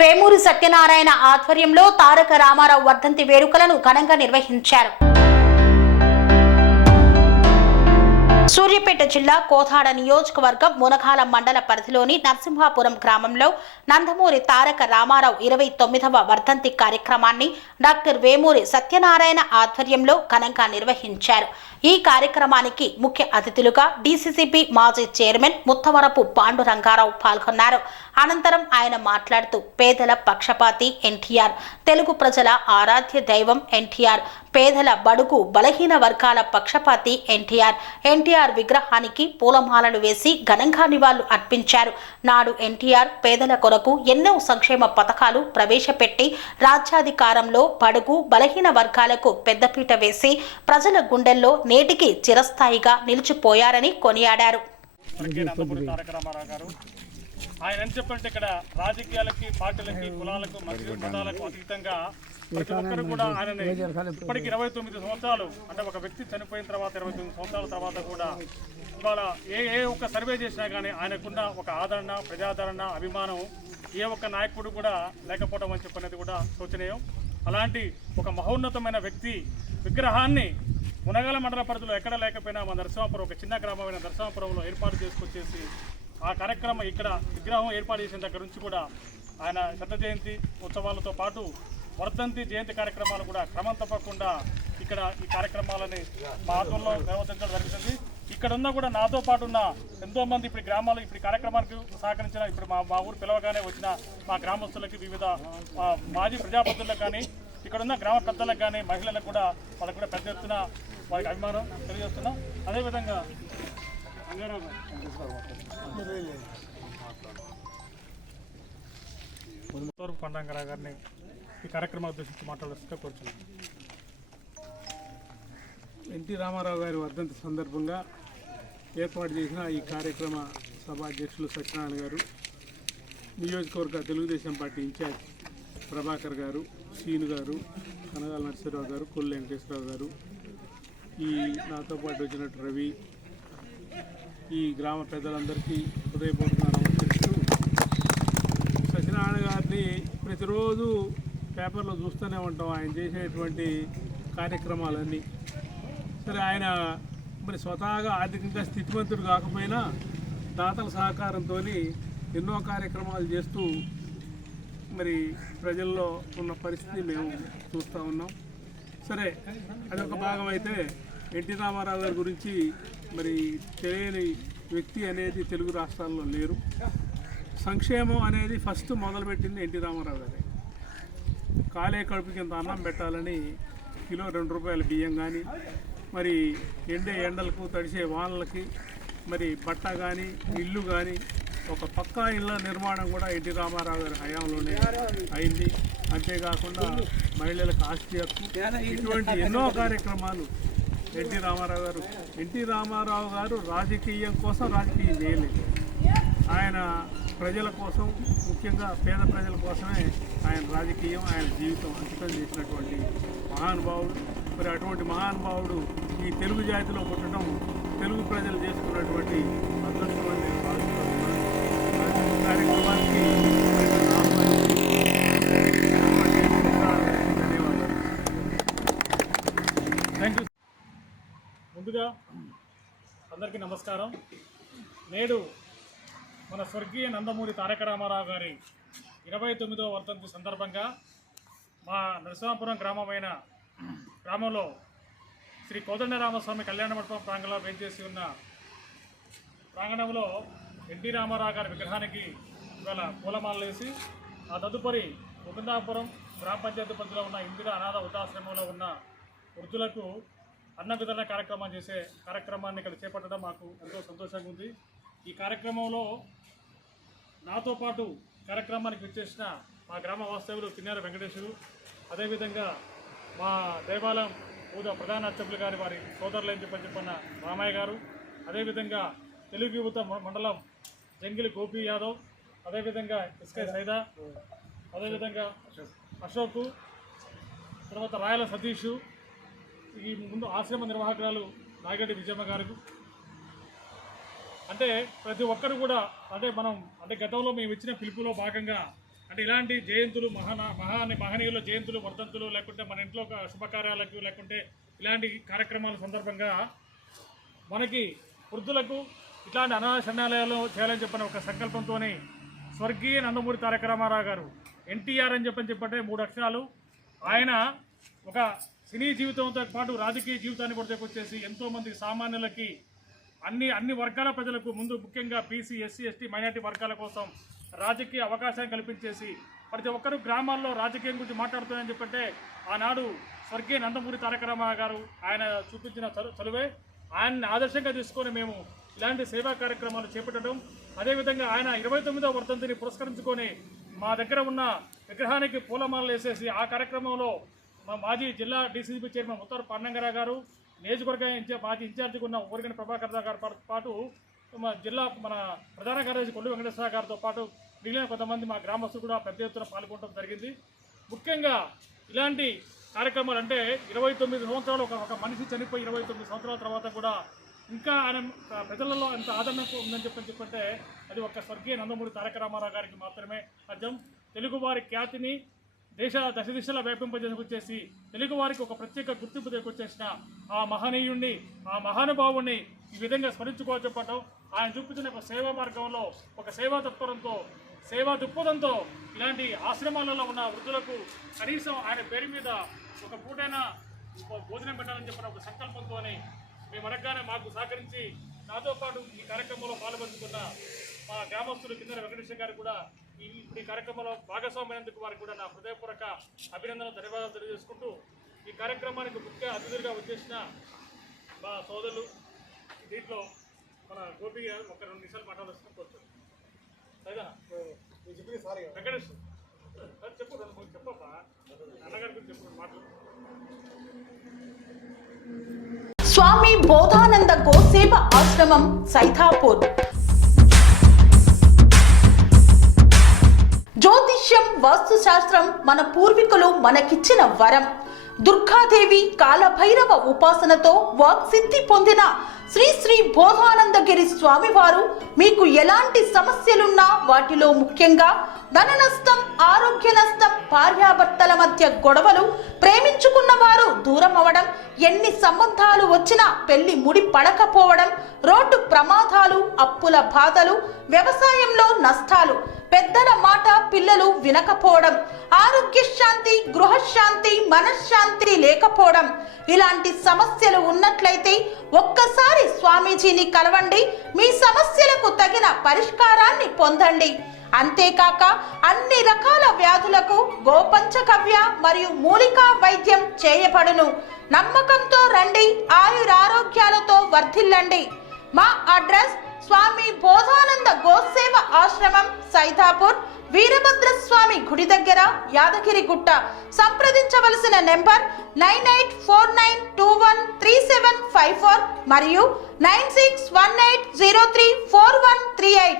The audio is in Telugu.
వేమూరి సత్యనారాయణ ఆధ్వర్యంలో తారక రామారావు వర్ధంతి వేడుకలను ఘనంగా నిర్వహించారు. సూర్యాపేట జిల్లా కోథాడ నియోజకవర్గం మునగాల మండల పరిధిలోని నరసింహాపురం గ్రామంలో నందమూరి తారక రామారావు 29వ వర్ధంతి కార్యక్రమాన్ని డాక్టర్ వేమూరి సత్యనారాయణ ఆధ్వర్యంలో ఘనంగా నిర్వహించారు. ఈ కార్యక్రమానికి ముఖ్య అతిథులుగా డీసీసీబీ మాజీ చైర్మన్ ముత్తవరపు పాండురంగారావు పాల్గొన్నారు. అనంతరం ఆయన మాట్లాడుతూ పేదల పక్షపాతి ఎన్టీఆర్, తెలుగు ప్రజల ఆరాధ్య దైవం ఎన్టీఆర్, పేదల బడుగు బలహీన వర్గాల పక్షపాతి ఎన్టీఆర్ విగ్రహానికి పూలమాలలు వేసి ఘనంగా నివాళులు అర్పించారు. నాడు ఎన్టీఆర్ పేదల కొరకు ఎన్నో సంక్షేమ పథకాలు ప్రవేశపెట్టి రాజ్యాధికారంలో బడుగు బలహీన వర్గాలకు పెద్దపీట వేసి ప్రజల గుండెల్లో నేటికి చిరస్థాయిగా నిలిచిపోయారని కొనియాడారు. ఆయన అని చెప్పంటే ఇక్కడ రాజకీయాలకి, పార్టీలకి, కులాలకు, మతాలకు అతీతంగా ప్రతి ఒక్కరు కూడా ఆయనని ఇప్పటికి 29 సంవత్సరాలు అంటే ఒక వ్యక్తి చనిపోయిన తర్వాత 29 సంవత్సరాల తర్వాత కూడా ఇవాళ ఏ ఒక్క సర్వే చేసినా కానీ ఆయనకున్న ఒక ఆదరణ, ప్రజాదరణ, అభిమానం ఏ ఒక్క నాయకుడు కూడా లేకపోవడం అని చెప్పనేది కూడా శోచనీయం. అలాంటి ఒక మహోన్నతమైన వ్యక్తి విగ్రహాన్ని మునగాల మండల పరిధిలో ఎక్కడ లేకపోయినా మన నరసింహాపురం ఒక చిన్న గ్రామమైన నరసింహాపురంలో ఏర్పాటు చేసుకొచ్చేసి ఆ కార్యక్రమం ఇక్కడ విగ్రహం ఏర్పాటు చేసిన దగ్గర నుంచి కూడా ఆయన శత జయంతి ఉత్సవాలతో పాటు వర్ధంతి జయంతి కార్యక్రమాలు కూడా క్రమం తప్పకుండా ఇక్కడ ఈ కార్యక్రమాలని మా ఆధ్వర్యంలో నిర్వర్తించడం జరుగుతుంది. ఇక్కడ ఉన్న కూడా నాతో పాటు ఉన్న ఎంతోమంది ఇప్పుడు గ్రామాలు ఇప్పుడు కార్యక్రమానికి సహకరించిన ఇప్పుడు మా ఊరు పిలవగానే వచ్చిన మా గ్రామస్తులకి, వివిధ మాజీ ప్రజాప్రతినిధులకు కానీ, ఇక్కడ ఉన్న గ్రామ పెద్దలకు కానీ, మహిళలకు కూడా వాళ్ళకు కూడా పెద్ద ఎత్తున వారికి అభిమానం తెలియజేస్తున్నాం. అదేవిధంగా పండంగరా గారిని ఈ కార్యక్రమం ఉద్దేశించి మాట్లాడుతూ కూర్చున్నాం. ఎన్టీ రామారావు గారి వర్ధంతి సందర్భంగా ఏర్పాటు చేసిన ఈ కార్యక్రమ సభ అధ్యక్షులు సత్యనారాయణ గారు, నియోజకవర్గ తెలుగుదేశం పార్టీ ఇన్ఛార్జ్ ప్రభాకర్ గారు, శ్రీను గారు, కనగాల నరసింహరావు గారు, కొల్లు వెంకటేశ్వరరావు గారు, ఈ నాతో పాటు వచ్చినట్టు రవి, ఈ గ్రామ పెద్దలందరికీ హృదయపూర్వక నమస్కరిస్తూ, సత్యనారాయణ గారిని ప్రతిరోజు పేపర్లో చూస్తూనే ఉంటాం. ఆయన చేసేటువంటి కార్యక్రమాలన్నీ సరే, ఆయన మరి స్వతహాగా ఆర్థికంగా స్థితివంతుడు కాకపోయినా దాతల సహకారంతో ఎన్నో కార్యక్రమాలు చేస్తూ మరి ప్రజల్లో ఉన్న పరిస్థితి మేము చూస్తూ ఉన్నాం. సరే, అదొక భాగం అయితే ఎన్టీ రామారావు గారి గురించి మరి తెలియని వ్యక్తి అనేది తెలుగు రాష్ట్రాల్లో లేరు. సంక్షేమం అనేది ఫస్ట్ మొదలుపెట్టింది ఎన్టీ రామారావు గారే. కాలే కడుపు కింద అన్నం పెట్టాలని కిలో 2 రూపాయల బియ్యం కానీ, మరి ఎండే ఎండలకు, తడిసే వానలకి మరి బట్ట కానీ, ఇల్లు కానీ, ఒక పక్కా ఇళ్ళ నిర్మాణం కూడా ఎన్టీ రామారావు గారి హయాంలోనే అయింది. అంతేకాకుండా మహిళలకు ఆస్తి హక్కు, ఇటువంటి ఎన్నో కార్యక్రమాలు ఎన్టీ రామారావు గారు రాజకీయం కోసం రాజకీయం చేయలేదు. ఆయన ప్రజల కోసం, ముఖ్యంగా పేద ప్రజల కోసమే ఆయన రాజకీయం, ఆయన జీవితం అంకితం చేసినటువంటి మహానుభావుడు. మరి అటువంటి మహానుభావుడు ఈ తెలుగు జాతిలో పుట్టడం తెలుగు ప్రజలు చేసుకున్నటువంటి అదృష్టం నేను భావిస్తున్నాను. కార్యక్రమానికి ధన్యవాదాలు. Thank you. ముందుగా అందరికీ నమస్కారం. నేడు మన స్వర్గీయ నందమూరి తారక రామారావు గారి 29వ వర్ధంతి సందర్భంగా మా నరసింహాపురం గ్రామంలో శ్రీ కోదండరామస్వామి కళ్యాణ మండపం ప్రాంగణంలో వేంచేసి ఉన్న ప్రాంగణంలో ఎన్టీ రామారావు గారి విగ్రహానికి ఇవాళ పూలమాలలు వేసి, ఆ తదుపరి ముకుందాపురం గ్రామ పంచాయతీ పరిధిలో ఉన్న ఇందిరా అనాథ వృద్ధాశ్రమంలో ఉన్న వృద్ధులకు అన్న వితరణ కార్యక్రమాన్ని ఇక్కడ చేపట్టడం మాకు ఎంతో సంతోషంగా ఉంది. ఈ కార్యక్రమంలో నాతో పాటు కార్యక్రమానికి విచ్చేసిన మా గ్రామ వాస్తవ్యులు కిన్నెర వెంకటేశ్వరు, అదేవిధంగా మా దేవాలయం ప్రధాన అర్చకులు గారి వారి సోదరులు అని చెప్పన్న రామయ్య గారు, అదేవిధంగా తెలుగు యువత మండలం జంగిలి గోపి యాదవ్, అదేవిధంగా ఎస్కే సైదా, అదేవిధంగా అశోక్, తర్వాత రాయల సతీష్, ఈ ముందు ఆశ్రమ నిర్వాహకురాలు నాగడి విజయమ్మ గారు, అంటే ప్రతి ఒక్కరు కూడా అంటే గతంలో మేము ఇచ్చిన పిలుపులో భాగంగా అంటే ఇలాంటి జయంతులు మహనీయుల జయంతులు వర్ధంతులు లేకుంటే మన ఇంట్లో శుభకార్యాలకు లేకుంటే ఇలాంటి కార్యక్రమాల సందర్భంగా మనకి వృద్ధులకు ఇట్లాంటి అనాథ శరణాలయాలు చేయాలని చెప్పిన ఒక సంకల్పంతోనే స్వర్గీయ నందమూరి తారక రామారావు గారు ఎన్టీఆర్ అని చెప్పంటే 3 అక్షరాలు. ఆయన ఒక సినీ జీవితంతో పాటు రాజకీయ జీవితాన్ని కూడా తీసుకొచ్చేసి ఎంతోమంది సామాన్యులకి అన్ని వర్గాల ప్రజలకు ముందు ముఖ్యంగా బీసీ, ఎస్సీ, ఎస్టీ, మైనార్టీ వర్గాల కోసం రాజకీయ అవకాశాన్ని కల్పించేసి ప్రతి ఒక్కరూ గ్రామాల్లో రాజకీయం గురించి మాట్లాడుతున్నారని చెప్పంటే ఆనాడు స్వర్గీయ నందమూరి తారక రామారావు గారు ఆయన చూపించిన చలువే. ఆయన్ని ఆదర్శంగా తీసుకొని మేము ఇలాంటి సేవా కార్యక్రమాలు చేపట్టడం, అదేవిధంగా ఆయన 29వ వర్ధంతిని పురస్కరించుకొని మా దగ్గర ఉన్న విగ్రహానికి పూలమాలలు వేసేసి ఆ కార్యక్రమంలో మా మాజీ జిల్లా డీసీసీబీ చైర్మన్ ఉత్తర పన్నంగరా గారు, నియోజకవర్గ మాజీ ఇన్ఛార్జిగా ఉన్న ఊరిగని ప్రభాకర్ గారి పాటు మన ప్రధాన కార్యదర్శి కొల్లు వెంకటేశ్వర గారితో పాటు మిగిలిన కొంతమంది మా గ్రామస్తులు కూడా పెద్ద ఎత్తున పాల్గొనడం జరిగింది. ముఖ్యంగా ఇలాంటి కార్యక్రమాలు అంటే 29 సంవత్సరాలు ఒక మనిషి చనిపోయి 29 సంవత్సరాల తర్వాత కూడా ఇంకా ఆయన ప్రజలలో ఎంత ఆదరణ ఉందని చెప్పంటే అది ఒక స్వర్గీయ నందమూరి తారక రామారావు గారికి మాత్రమే సాధ్యం. తెలుగువారి ఖ్యాతిని దశ దిశలా వ్యాపింపజేసి తెలుగువారికి ఒక ప్రత్యేక గుర్తింపు తీసుకొచ్చేసిన ఆ మహనీయుణ్ణి, ఆ మహానుభావుణ్ణి ఈ విధంగా స్మరించుకోవాలని చెప్పటం, ఆయన చూపించిన ఒక సేవా మార్గంలో ఒక సేవా తత్పరంతో సేవా దృక్పథంతో ఇలాంటి ఆశ్రమాలలో ఉన్న వృద్ధులకు కనీసం ఆయన పేరు మీద ఒక పూటైనా భోజనం పెట్టాలని చెప్పిన ఒక సంకల్పంతోనే మేము అనగానే మాకు సహకరించి నాతో పాటు ఈ కార్యక్రమంలో పాల్పంచుకున్న మా గ్రామస్తులు కింద వెంకటేశ్వర గారు కూడా ఈ కార్యక్రమంలో భాగస్వామ్యమైనందుకు వారికి కూడా నా హృదయపూర్వక అభినందనలు, ధన్యవాదాలు తెలియజేసుకుంటూ ఈ కార్యక్రమానికి ముఖ్య అతిథులుగా వచ్చేసిన మా సోదరులు దీంట్లో మన గోపి గారు ఒక 2 నిమిషాలు మాట్లాడాల్సిన కోరుతారు. వెంకటేష్ చెప్పు, చెప్పబ్బా అన్నగారి గురించి చెప్పు మాటలు. స్వామి బోధానంద గోసేవ ఆశ్రమం సైథాపూర్. జ్యోతిష్యం, వాస్తుశాస్త్రం మన పూర్వీకులు మనకిచ్చిన వరం. దుర్గాదేవి, కాలభైరవ ఉపాసనతో వాక్సిద్ధి పొందిన శ్రీ శ్రీ బోధానందగిరి స్వామివారు మీకు ఎలాంటి సమస్యలున్నా, వాటిలో ముఖ్యంగా ధన నష్టం, ఆరోగ్య నష్టం, భార్యాభర్తల మధ్య గొడవలు, ప్రేమించుకున్న వారు దూరం అవడం, ఎన్ని సంబంధాలు వచ్చినా పెళ్లి ముడి పడకపోవడం, రోడ్డు ప్రమాదాలు, అప్పుల బాధలు, వ్యవసాయంలో నష్టాలు, పెద్దల మాట పిల్లలు వినకపోవడం, ఆరోగ్య శాంతి, గృహశాంతి, మనశ్శాంతి లేకపోవడం, ఇలాంటి సమస్యలు ఉన్నట్లయితే ఒక్కసారి స్వామీజీని కలవండి. మీ సమస్యలకు తగిన పరిష్కారాన్ని పొందండి. అంతేకాక అన్ని రకాల వ్యాధులకు గోపంచకవ్య మరియు మూలికా వైద్యం చేయబడును. నమ్మకంతో రండి, ఆయురారోగ్యాలతో వర్ధిల్లండి. మా అడ్రస్ స్వామి బోధానంద గోసేవ ఆశ్రమం సైథాపూర్, వీరభద్రస్వామి గుడి దగ్గర, యాదగిరిగుట్ట. సంప్రదించవలసిన నెంబర్ 9849213754 మరియు 9618034138.